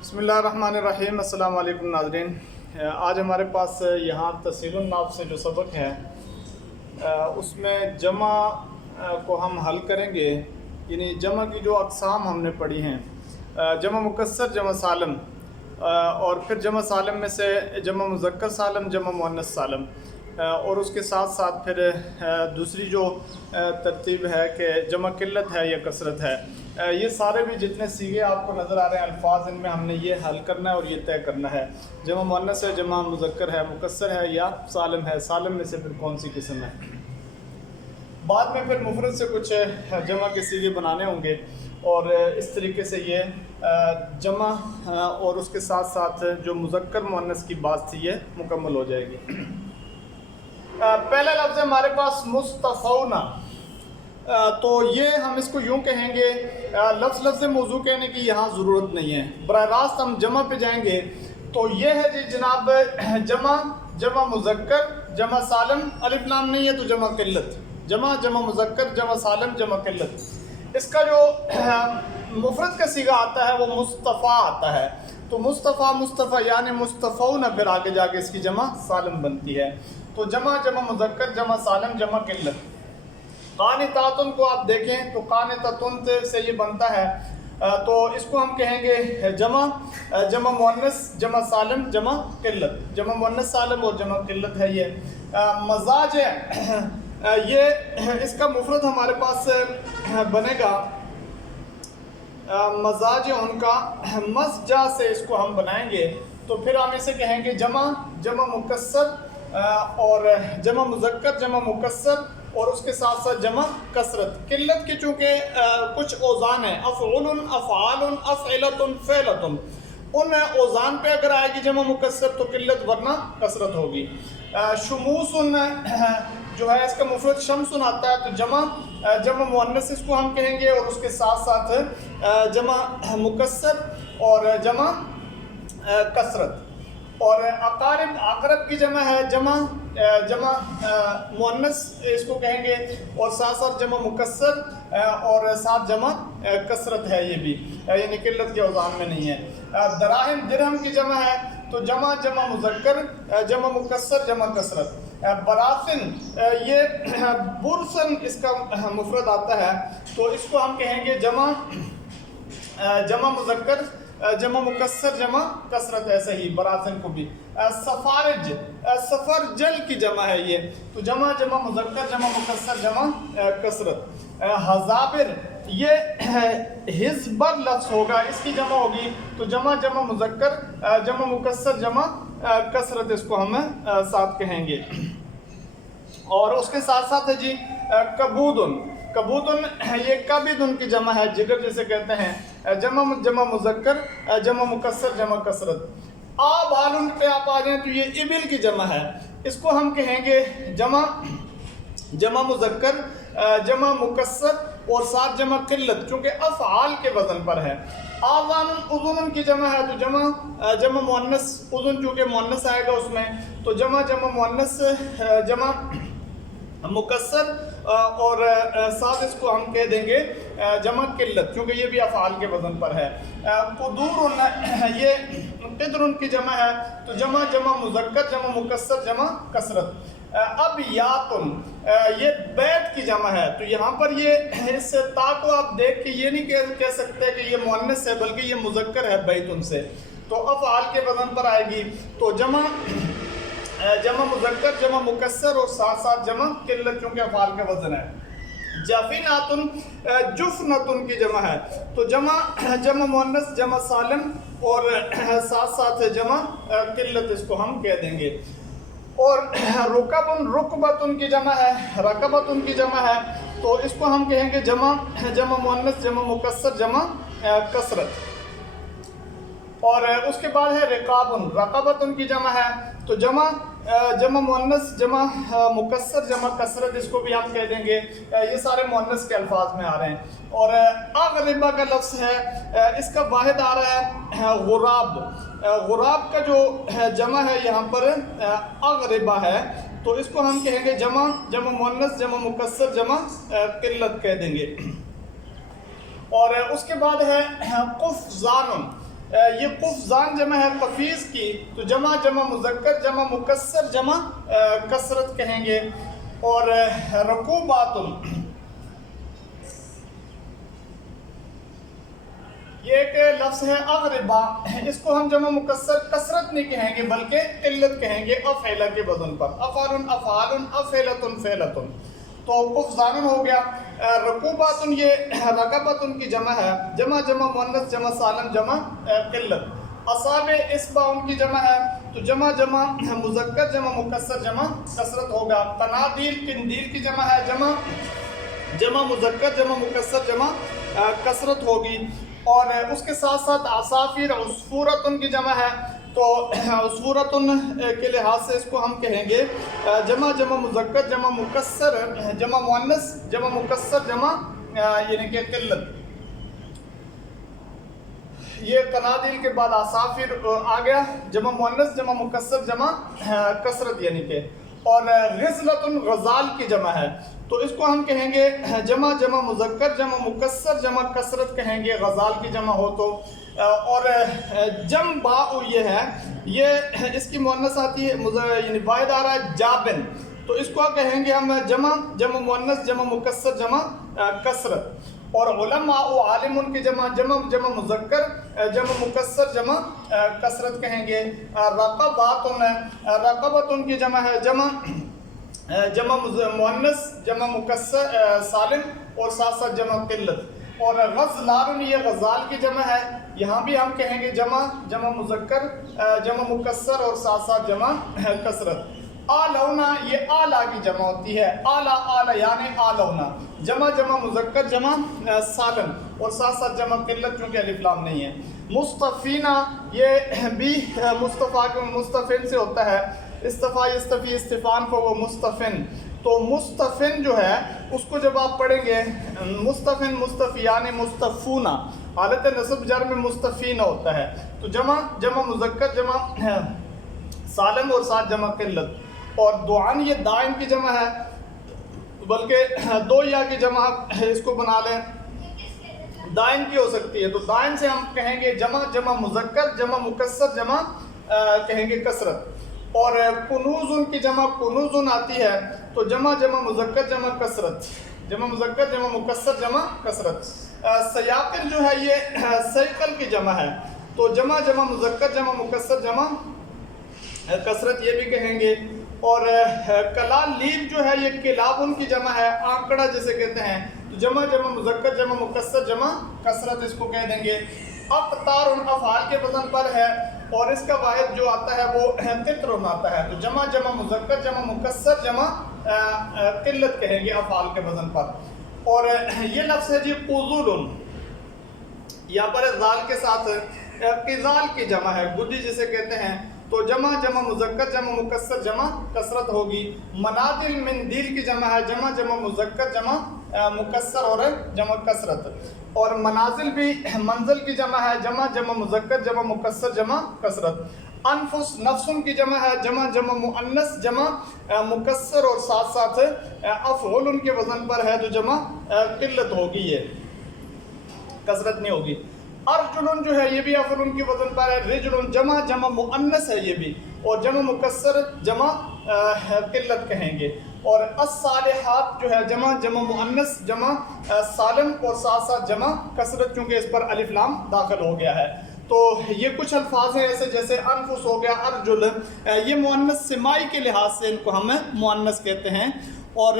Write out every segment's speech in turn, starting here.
बिस्मिल्लाहिर्रहमानिर्रहीम। अस्सलाम वालेकुम नाज़रीन। आज हमारे पास यहाँ तस्हीलुन नाब से जो सबक है उसमें जमा को हम हल करेंगे। यानी जमा की जो अक़साम हमने पढ़ी हैं, जमा मुकस्सर, जमा सालम, और फिर जमा सालम में से जमा मुज़क्कर सालम, जमा मुअन्नस सालम, और उसके साथ साथ फिर दूसरी जो तरतीब है कि जमा किल्लत है या कसरत है। ये सारे भी जितने सीगे आपको नज़र आ रहे हैं अल्फाज, इनमें हमने ये हल करना है और ये तय करना है जमा मुअन्नस है, जमा मुज़क्कर है, मुकस्सर है या सालम है। सालम में से फिर कौन सी किस्म है। बाद में फिर मुफरद से कुछ जमा के सीगे बनाने होंगे और इस तरीके से ये जमा और उसके साथ साथ जो मुज़क्कर मुअन्नस की बात थी ये मुकम्मल हो जाएगी। पहला लफ्ज़ है हमारे पास मुस्तफ़ौना। तो ये हम इसको यूँ कहेंगे, लफ्ज़ मौजू कहने की यहाँ ज़रूरत नहीं है, बराह रास्त हम जमा पे जाएंगे। तो ये है जी जनाब जमा, जमा मुज़क्कर, जमा सालम, अलिफ लाम नहीं है तो जमा किल्लत, जमा, जमा मुज़क्कर, जमा सालम, जमा किल्लत। इसका जो मुफरद का सीगा आता है वो मुस्तफ़ा आता है। तो मुस्तफ़ा, मुस्तफ़ा यानी मुस्तफ़ौना, फिर आगे जाके इसकी जमा सालम बनती है। तो जमा, जमा मुज़क्कर, जमा सालम, जमा किल्लत। कानितातुन को आप देखें तो कानितातुन से ये बनता है, तो इसको हम कहेंगे जमा, जमा मुअन्नस, जमा सालम, जमा किल्लत। जमा मुअन्नस सालम और जमा किल्लत है ये। मजाज ये इसका मुफरद हमारे पास बनेगा मजाज उनका, मसजा से इसको हम बनाएंगे तो फिर हम इसे कहेंगे जमा, जमा मुकस्सर और जमा मुज़क्कर, जमा मुकस्सर और उसके साथ साथ जमा कसरत। किल्लत के चूँकि कुछ औज़ान हैं, अफ़उलुन, अफ़आलुन, अफ़इलतुन, फ़इलतुन, उन औज़ान पे अगर आएगी जमा मुकस्सर तो किल्लत, वरना कसरत होगी। शुमूसुन जो है इसका मुफरद शम्सुन आता है, तो जमा, जमा मुअन्नस इसको हम कहेंगे और उसके साथ साथ जमा मुकस्सर और जमा कसरत। और अकारिब, अकरब की जमा है जमा, जमा मुअन्नस इसको कहेंगे और साथ साथ जमा मुकस्सर और साथ जमा कसरत है ये भी, यानी किल्लत के औज़ान में नहीं है। दराहिम, दिरहम की जमा है तो जमा, जमा मुज़क्कर, जमा मुकस्सर, जमा कसरत। बरासिन, ये बुरसन इसका मुफरद आता है, तो इसको हम कहेंगे जमा, जमा मुज़क्कर, जमा मुकस्सर, जमा कसरत, ऐसे ही बरासिन को भी। सफारिज, सफर जल की जमा है ये, तो जमा, जमा मुज़क्कर, जमा मुकस्सर, जमा कसरत। हज़ाबिर, ये हिज़बर लफ्ज़ होगा, इसकी जमा होगी तो जमा, जमा मुज़क्कर, जमा मुकस्सर, जमा कसरत, इसको हम साथ कहेंगे। और उसके साथ साथ है जी कबूदुन। कबूदुन ये कबिदुन की जमा है, जिगर जिसे कहते हैं, जमा, जमा मुज़क्कर, जमा मुकस्सर, जमा कसरत। आबालुन पे आप आ जाएं तो ये इबिल की जमा है, इसको हम कहेंगे जमा, जमा मुज़क्कर, जमा मुकस्सर और साथ जमा किल्लत, चूँकि अफ़आल के वज़न पर है। आज़ानुन, उज़ुनुन की जमा है तो जमा, जमा मुअन्नस, उज़ुन चूँकि मुअन्नस आएगा उसमें तो जमा, जमा मुअन्नस, जमा मुकस्सर और साथ इसको हम कह देंगे जमा किल्लत, क्योंकि ये भी अफ़आल के वज़न पर है। कुदूरुन, ये क़िद्रुन की जमा है तो जमा, जमा मुज़क्कर, जमा मुकस्सर, जमा कसरत। अब यातुन, ये बैत की जमा है, तो यहाँ पर ये इस ता को आप देख के ये नहीं कह सकते कि ये मुअन्नस है, बल्कि ये मुज़क्कर है बैतुन से, तो अफ़आल के वज़न पर आएगी तो जमा, जमा मुज़क्कर, जमा मुकस्सर और साथ साथ जमा किल्लत, क्योंकि अफ़आल का वज़न है। जफ़िनातुन, जुफ़नतुन की जमा है तो जमा, जमा मुअन्नस, जमा सालम और साथ साथ जमा किल्लत, इसको हम कह देंगे। और रुकबुन, रुकबतुन की जमा है, रकबतुन की जमा है तो इसको हम कहेंगे जमा, जमा मुअन्नस, जमा मुकस्सर, जमा कसरत। और उसके बाद है रिकाबुन, रकाबतुन की जमा है तो जमा, जमा मुअन्नस, जमा मुकस्सर, जमा कसरत, इसको भी हम कह देंगे। ये सारे मुअन्नस के अल्फाज में आ रहे हैं। और अग़रिबा का लफ्ज़ है, इसका वाहिद आ रहा है गुराब। गुराब का जो जमा है यहाँ पर अग़रिबा है, तो इसको हम कहेंगे जमा, जमा मुअन्नस, जमा मुकस्सर, जमा किल्लत कह देंगे। और उसके बाद है कुफ़ज़ानुन। یہ قفزان جمع ہے قفیز کی، تو جمع جمع مذکر جمع مکسر جمع کثرت کہیں گے. اور رکوبات یہ ایک لفظ ہے اغربا، اس کو ہم جمع مکسر کثرت نہیں کہیں گے بلکہ قلت کہیں گے افعلہ کے وزن پر. افعل افعال افعلۃ فعلۃ، تو قفزان ہو گیا. رکوبات یہ رکبۃ کی جمع ہے، جمع جمع مؤنث جمع سالم جمع قلت. اصابع اصبع ان کی جمع ہے، تو جمع جمع مذکر جمع مکسر جمع کثرت ہوگا. قنادیل قندیل کی جمع ہے، جمع جمع مذکر جمع مکسر جمع کثرت ہوگی. اور اس کے ساتھ ساتھ عصافیر عصفورۃ کی جمع ہے، تو عصفورۃ کے لحاظ سے اس کو ہم کہیں گے جمع جمع مذکر جمع مکسر جمع مؤنث جمع مکسر جمع یعنی کہ قلت. یہ قنادیل کے بعد عصافیر آ گیا، جمع مؤنث جمع مکسر جمع کثرت یعنی کہ. اور غزلۃ غزال کی جمع ہے، تو اس کو ہم کہیں گے جمع جمع مذکر جمع مکسر جمع کثرت کہیں گے غزال کی جمع ہو تو. اور جم باء یہ ہے، یہ اس کی مؤنث آتی ہے یعنی واحد آ رہا ہے جابن، تو اس کو کہیں گے ہم جمع جمع مؤنث جمع مکسر جمع کثرت. اور علماء عالم کی جمع جمع جمع مذکر جمع مکسر جمع کثرت کہیں گے. رقبات رقبۃ کی جمع ہے، جمع جمع مؤنث جمع مکسر سالم اور ساتھ ساتھ جمع قلت. اور غزلان یہ غزال کی جمع ہے، یہاں بھی ہم کہیں گے جمع جمع مذکر جمع مکسر اور ساتھ ساتھ جمع کثرت. آلونا یہ آلہ کی جمع ہوتی ہے، آلہ آلہ یعنی آلونا، جمع جمع مذکر جمع سالم اور ساتھ ساتھ جمع قلت چونکہ الف لام نہیں ہے. مصطفینہ یہ بھی مصطفیٰ کے مصطفین سے ہوتا ہے، استفا یستفی استفان کو وہ مصطفن. تو مصطفن جو ہے اس کو جب آپ پڑھیں گے مصطفن مصطفیان مصطفونہ، حالت نصب جر میں مصطفین ہوتا ہے، تو جمع جمع مذکر جمع سالم اور ساتھ جمع قلت. اور دعان یہ دائن کی جمع ہے، بلکہ دو یا کی جمع اس کو بنا لیں، دائن کی ہو سکتی ہے، تو دائن سے ہم کہیں گے جمع جمع مذکر جمع مکسر جمع کہیں گے کثرت. اور کنوز کی جمع کنوز آتی ہے، تو جمع جمع مذکر جمع کثرت جمع مذکر جمع مکسر جمع کثرت. سیاقل جو ہے یہ سیقل کی جمع ہے، تو جمع جمع مذکر جمع مکسر جمع کثرت یہ بھی کہیں گے. اور کلالیم جو ہے یہ کلابن کی جمع ہے، آنکڑا جسے کہتے ہیں، تو جمع جمع مذکر جمع مکسر جمع کثرت اس کو کہہ دیں گے. اقطار افعال کے وزن پر ہے، اور اس کا واحد جو آتا ہے وہ قطر آتا ہے، تو جمع جمع مذکر جمع مکسر جمع قلت کہیں گے افعال کے وزن پر. اور یہ لفظ ہے جی قذول، یہاں پر ذال کے ساتھ قذال کی جمع ہے، گدی جسے کہتے ہیں، تو جمع جمع مذکر جمع مکسر جمع کثرت ہوگی. منادل مندیل کی جمع ہے، جمع جمع مذکر جمع مکسر اور جمع کثرت. اور منازل بھی منزل کی جمع ہے، جمع جمع مذکر جمع مکسر جمع کثرت. انفس نفسن کی جمع ہے، جمع جمع مؤنث جمع مکسر اور ساتھ ساتھ افعول کے وزن پر ہے، تو جمع قلت ہوگی، یہ کثرت نہیں ہوگی. ارجلن جو ہے یہ بھی افعول کے وزن پر ہے. رجلن جمع جمع مؤنث ہے یہ بھی، اور جمع مکسر جمع قلت کہیں گے. اور الصالحات جو ہے جمع جمع مؤنث جمع سالم اور ساتھ ساتھ جمع کثرت، چونکہ اس پر الف لام داخل ہو گیا ہے. تو یہ کچھ الفاظ ہیں ایسے جیسے انفس ہو گیا، ارجل، یہ مؤنث سمائی کے لحاظ سے ان کو ہم مؤنث کہتے ہیں، اور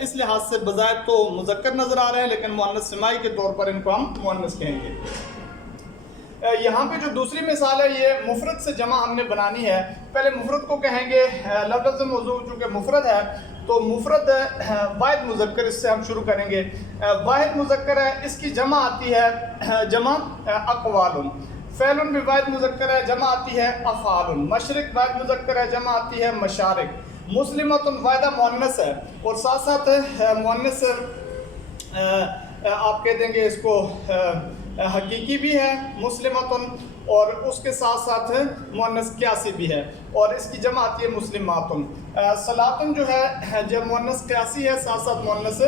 اس لحاظ سے بظاہر تو مذکر نظر آ رہے ہیں لیکن مؤنث سمائی کے طور پر ان کو ہم مؤنث کہیں گے. یہاں پہ جو دوسری مثال ہے یہ مفرد سے جمع ہم نے بنانی ہے. پہلے مفرد کو کہیں گے لفظ موضوع، چونکہ مفرد ہے تو مفرد واحد مذکر، اس سے ہم شروع کریں گے. واحد مذکر ہے، اس کی جمع آتی ہے جمع اقوال. فعل بھی واحد مذکر ہے، جمع آتی ہے افعال. مشرق واحد مذکر ہے، جمع آتی ہے مشارق. مسلمۃ واحدہ مؤنث ہے، اور ساتھ ساتھ مؤنث آپ کہہ دیں گے اس کو حقیقی بھی ہے مسلمۃن، اور اس کے ساتھ ساتھ مؤنث قیاسی بھی ہے، اور اس کی جمع آتی ہے مسلماتن. صلاتن جو ہے جب مؤنث قیاسی ہے، ساتھ ساتھ مؤنث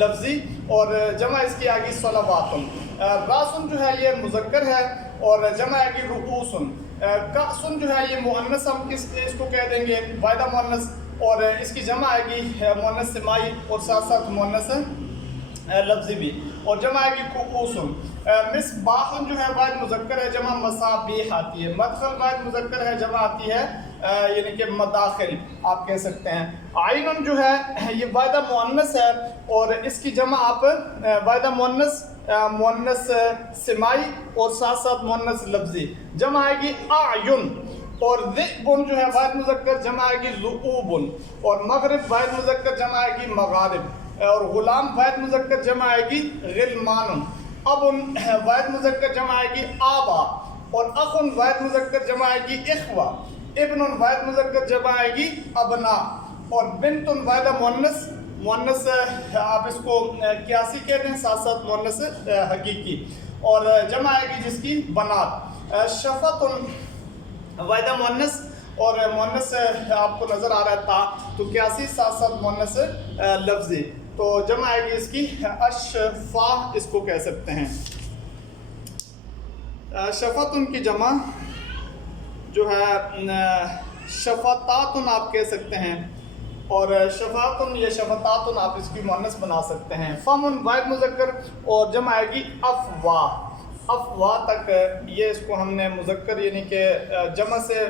لفظی، اور جمع اس کی آگی صلواتن. रासुन जो है ये मुज़क्कर है और जमा आएगी रुऊसुन। कासुन जो है ये मुअन्नस, हम इसको कह देंगे वाहिदा मुअन्नस, और इसकी जमा आएगी मुअन्नस सिमाई और साथ साथ मुअन्नस लफ्ज़ी भी, और जमा आएगी कुऊसुन। मिसबाहुन जो है वाहिद मुज़क्कर है, जमा मसाबीह आती है। मदखल वाहिद मुज़क्कर है, जमा आती है यानी कि मदाखिल आप कह सकते हैं। आइनुन जो है ये वाहिदा मुअन्नस है और इसकी जमा आप वाहिदा मुअन्नस सिमाई और साथ साथ मुअन्नस लफ्ज़ी, जमा आएगी आयुन। और ज़िबुन जो है वाहिद मुज़क्कर, जमा आएगी ज़ुऊबुन। और मगरिब वाहिद मुज़क्कर, जमा आएगी मगारिब। और गुलाम वाहिद मुज़क्कर, जमा आएगी गिलमानुन। अबुन वाहिद मुज़क्कर, जमा आएगी आबा। और अखुन वाहिद मुज़क्कर, जमा आएगी इख्वा। इब्नुन वाहिद मुज़क्कर, जमा आएगी अबना। और बिन्तुन वाहिदा मुअन्नस आप इसको क्यासी कह दें, साथ साथ मुअन्नस हकीकी, और जमा आएगी जिसकी बनात। शफ़तुन वाहिदा मुअन्नस और मुअन्नस आपको नज़र आ रहा था तो क्यासी, साथ साथ मुअन्नस लफ्ज़ी, तो जमा आएगी इसकी अशफा, इसको कह सकते हैं। शफ़तुन की जमा जो है शफ़तातुन आप कह सकते हैं, और शफ़ातुन या शफ़तातुन आप इसकी मुअन्नस बना सकते हैं। फ़मुन वाहिद मुज़क्कर और जमा आएगी अफ़वाह। अफ़वाह तक ये इसको हमने मुज़क्कर यानी कि जमा से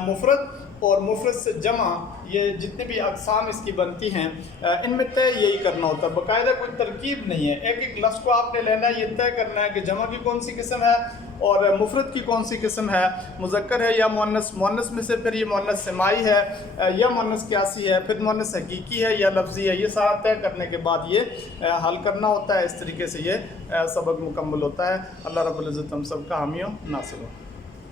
मुफ़रद और मुफ़रद से जमा, ये जितनी भी अक़साम इसकी बनती हैं इनमें तय यही करना होता है। बाकायदा कोई तरकीब नहीं है, एक एक लफ्ज़ को आपने लेना है, ये तय करना है कि जमा की कौन सी किस्म है और मुफ़रद की कौन सी किस्म है, मुज़क्कर है या मुअन्नस। मुअन्नस में से फिर ये मुअन्नस सिमाई है या मुअन्नस क्यासी है, फिर मुअन्नस हकीकी है या लफ्ज़ी है, ये सारा तय करने के बाद ये हल करना होता है। इस तरीके से ये सबक मुकम्मल होता है। अल्लाह रब्बुल इज़्ज़त हम सब का हामी हो, नासिर हो।